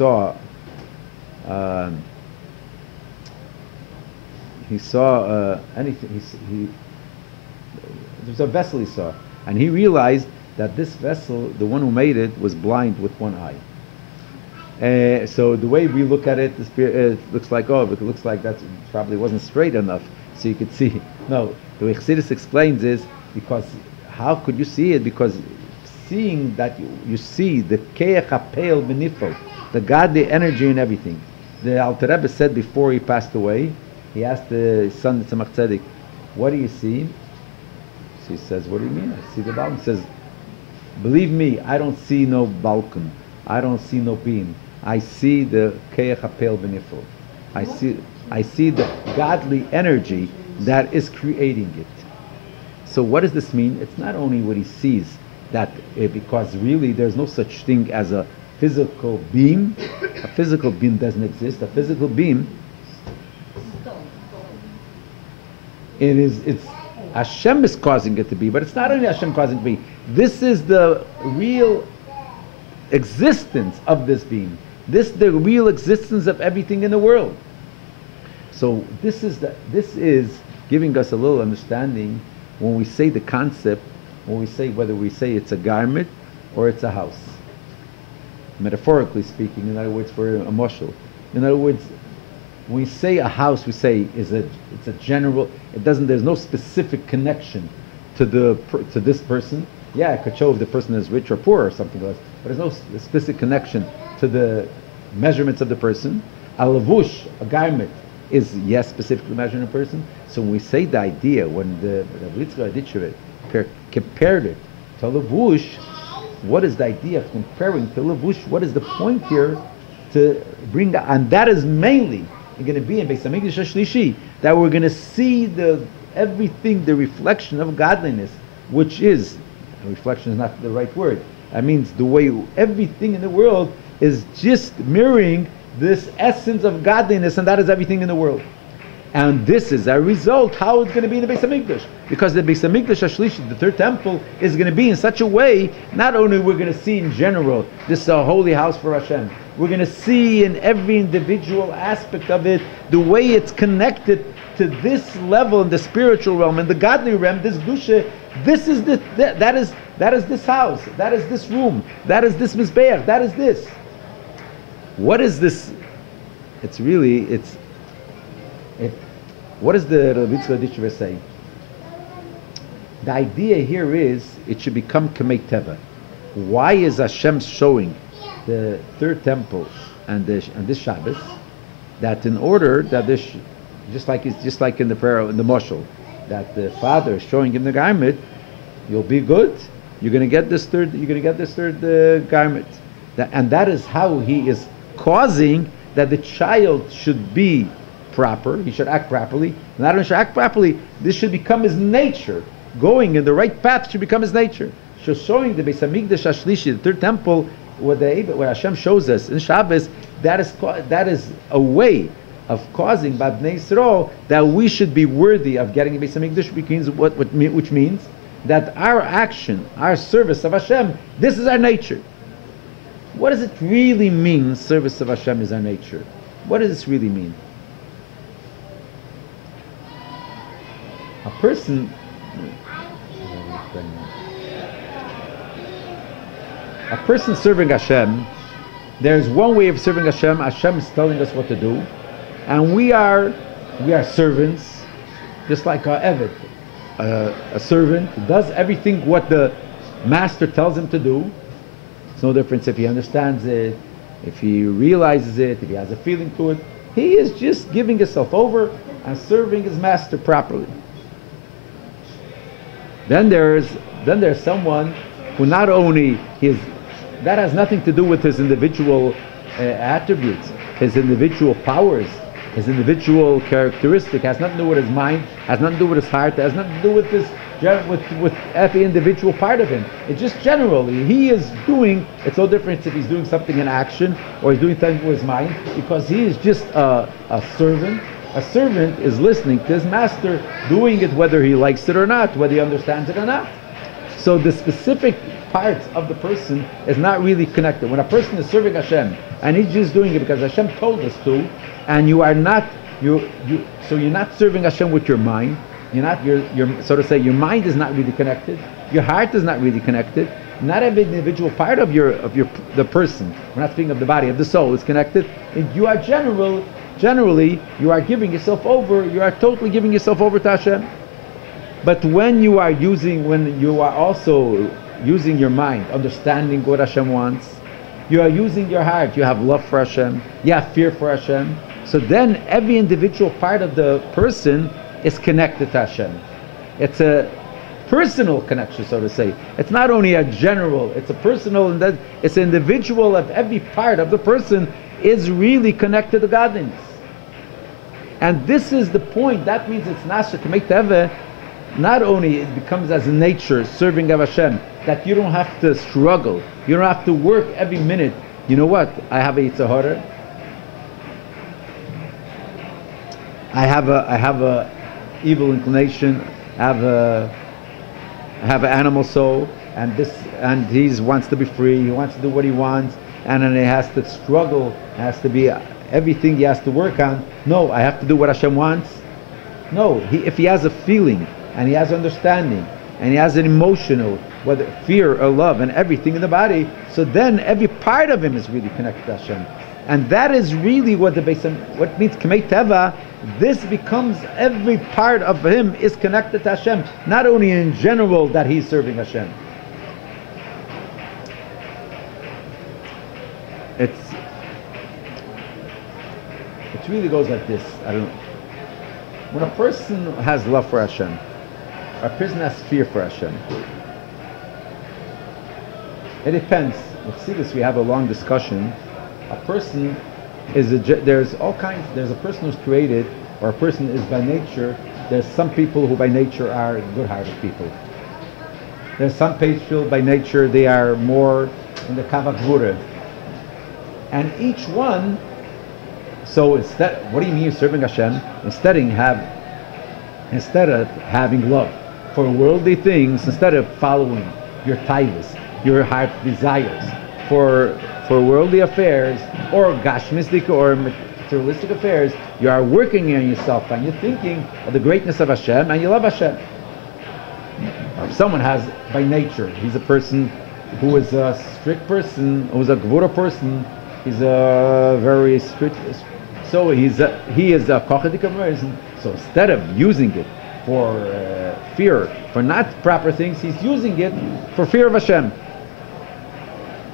saw anything. There was a vessel he saw, and he realized that this vessel, the one who made it, was blind with one eye. So the way we look at it, the spirit, it looks like, oh, it looks like that probably wasn't straight enough, so you could see. No, the way Chassidus explains is because how could you see it? Because seeing that you see the keach hapel benifo, the godly energy in everything. The Alter Rebbe said before he passed away, he asked the son Tzemach Tzedek, "What do you see?" So he says, "What do you mean? I see the balcony." He says, "Believe me, I don't see no balcony. I don't see no beam. I see the keach hapel benifo. I see the godly energy that is creating it." So what does this mean? It's not only what he sees, that because really there's no such thing as a physical beam. A physical beam doesn't exist. A physical beam, it's Hashem is causing it to be, but it's not only Hashem causing it to be. This is the real existence of this being. This is the real existence of everything in the world. So this is giving us a little understanding when we say the concept, when we say whether we say it's a garment or it's a house. Metaphorically speaking, in other words, for a mashal. In other words, when we say a house, we say it's a general. There's no specific connection to this person. Yeah, it could show if the person is rich or poor or something like that, but there's no specific connection to the measurements of the person. A lavush, a garment, is yes specifically measuring a person. So when we say the idea, when the Rabbi Yitzchak Adichevit compared it to lavush, what is the idea of comparing to lavush? What is the point here to bring that? And that is mainly going to be in Beis Hamikdash HaShlishi, that we're going to see everything, the reflection of godliness, which is, reflection is not the right word. That means the way everything in the world is just mirroring this essence of godliness, and that is everything in the world. And this is a result how it's going to be in the Beis Hamikdash, because the Beis Hamikdash HaShlishi, the third temple, is going to be in such a way. Not only we're going to see in general this is a holy house for Hashem, we're going to see in every individual aspect of it the way it's connected to this level in the spiritual realm, in the godly realm. This dusha, this is that is this house, that is this room, that is this mizbeach, that is this. What is this? What does the Rabbi Yitzchak Adichevit say? The idea here is it should become Kamei Teva. Why is Hashem showing the third temple and this Shabbos that in order that this, just like in the prayer in the Moshel, that the Father is showing him the garment, you'll be good. You're going to get this third. You're going to get this third garment, and that is how he is causing that the child should be proper. He should act properly. Not only should act properly, this should become his nature. Going in the right path should become his nature. So showing the Beis Hamikdash HaShlishi, the third temple, what Hashem shows us in Shabbos, that is a way of causing by Bnei Yisrael that we should be worthy of getting a Beis Hamikdash, which means that our action, our service of Hashem, this is our nature. What does it really mean, service of Hashem is our nature? What does this really mean? A person serving Hashem, there's one way of serving Hashem. Hashem is telling us what to do, and we are servants, just like our Eved. A servant does everything what the master tells him to do. It's no difference if he understands it, if he realizes it, if he has a feeling to it. He is just giving himself over and serving his master properly. Then there's someone who not only that has nothing to do with his individual attributes, his individual powers, his individual characteristic, has nothing to do with his mind, has nothing to do with his heart, has nothing to do with with every individual part of him. It's just generally he is doing. It's no difference if he's doing something in action or he's doing something with his mind, because he is just a servant. A servant is listening to his master, doing it whether he likes it or not, whether he understands it or not. So the specific parts of the person is not really connected. When a person is serving Hashem and he's just doing it because Hashem told us to, and you are not, so you're not serving Hashem with your mind. You're not, so to say, your mind is not really connected. Your heart is not really connected. Not every individual part of the person, we're not speaking of the body, of the soul, is connected. And you are generally, you are giving yourself over, you are totally giving yourself over to Hashem. But when you are also using your mind, understanding what Hashem wants, you are using your heart, you have love for Hashem, you have fear for Hashem, so then every individual part of the person is connected to Hashem. It's a personal connection, so to say. It's not only a general, it's a personal, and that it's an individual of every part of the person is really connected to godliness. And this is the point. That means it's nasher to make teva. Not only it becomes as a nature serving of Hashem, that you don't have to struggle, you don't have to work every minute. You know what? I have a Yetzer Hara. I have a evil inclination. I have an animal soul, and he wants to be free. He wants to do what he wants, and then he has to struggle. It has to be everything he has to work on. No, I have to do what Hashem wants. No, if he has a feeling and he has understanding and he has an emotional, whether fear or love and everything in the body, so then every part of him is really connected to Hashem. And that is really what what means Kamei Teva. This becomes every part of him is connected to Hashem, not only in general that he's serving Hashem. It really goes like this. When a person has love for Hashem, a person has fear for Hashem. It depends. With Sidus we have a long discussion. A person there's all kinds. There's a person who's created, or a person is by nature. There's some people who by nature are good-hearted people. There's some people by nature they are more in the Kavach Gvura. And each one. So instead, what do you mean you're serving Hashem? Instead of having love for worldly things, instead of following your taivas, your heart desires for worldly affairs or gashmistic or materialistic affairs, you are working on yourself and you're thinking of the greatness of Hashem and you love Hashem. Or if someone has by nature, he's a person who is a strict person, who's a gvura person, he's a very strict, so he is a kochadik person. So instead of using it for fear, for not proper things, he's using it for fear of Hashem.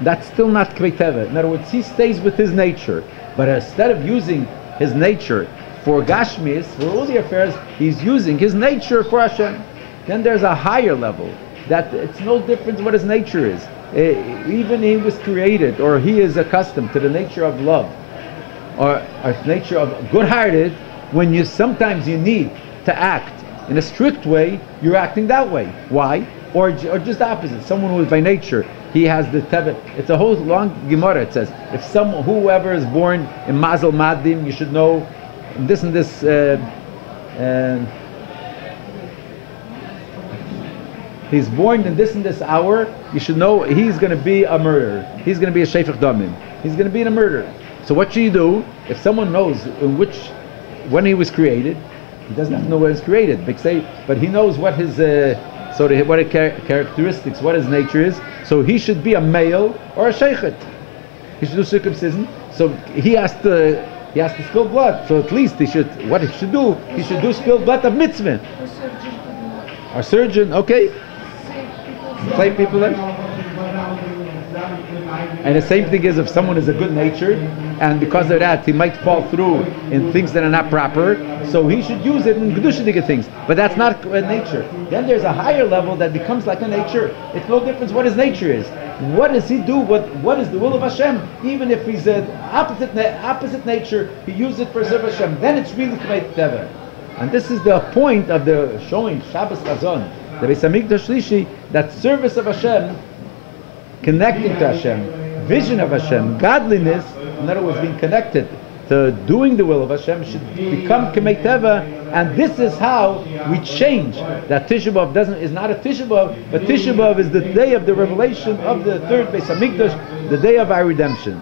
That's still not Kamei Teva. In other words, he stays with his nature, but instead of using his nature for Gashmis, for all the affairs, he's using his nature for Hashem. Then there's a higher level, that it's no difference what his nature is. Even he was created, or he is accustomed to the nature of love, or nature of good-hearted. When sometimes you need to act in a strict way, you're acting that way. Why? Or just the opposite. Someone who is by nature, he has the teva. It's a whole long Gemara. It says if whoever is born in Mazel Madim, you should know this and this. He's born in this and this hour. You should know he's going to be a murderer. He's going to be a shefach damim. He's going to be a murderer. So what should you do if someone knows when he was created? He doesn't have to know when he was created, but he knows what his what his characteristics, what his nature is. So he should be a male or a sheichet. He should do circumcision. So he has to spill blood. So at least he should do spill blood of mitzvah. A surgeon, okay. Save people then. And the same thing is if someone is a good natured, and because of that he might fall through in things that are not proper, so he should use it in Kedushitic things. But that's not a nature. Then there's a higher level that becomes like a nature. It's no difference what his nature is. What does he do? What is the will of Hashem? Even if he's an opposite nature, he uses it for service Hashem. Then it's really Kamei Teva. And this is the point of the showing Shabbos Chazon, the Beis Hamikdash Shlishi, that service of Hashem, connecting to Hashem, vision of Hashem, godliness, in other words, being connected to doing the will of Hashem should become K'mei Teva, and this is how we change. That Tisha B'Av is not a Tisha B'Av, but Tisha B'Av is the day of the revelation of the third Beis Hamikdash, the day of our redemption.